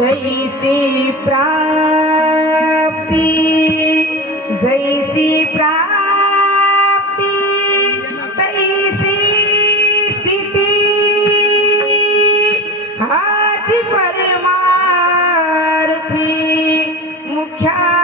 तैसी प्राप्ती जैसी प्राप्ति तैसी हाथ हाती परमार्थी मुख्यारिठा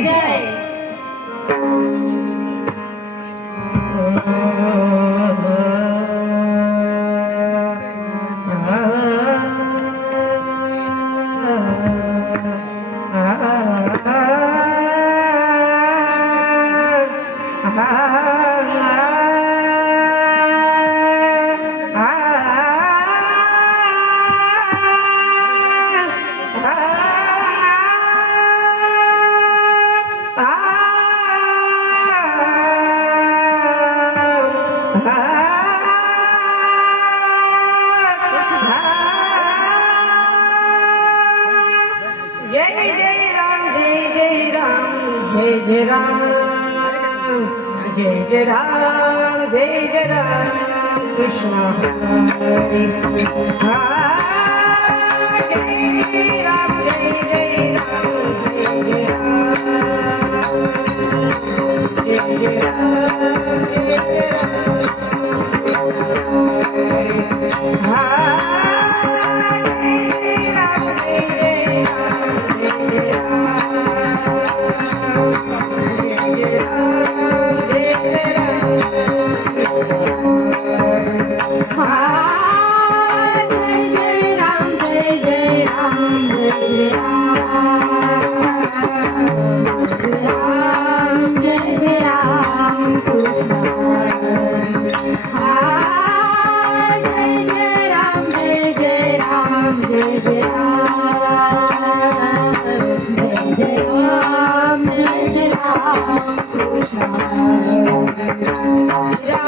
谢谢。Jai Jai Ram, Jai Jai Ram, Krishna Hari, Jai Ram, Jai Jai Ram, Jai Jai Ram, Jai Jai Ram. Ram, Ram, Krishna, Ram, Ram,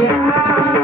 Yeah.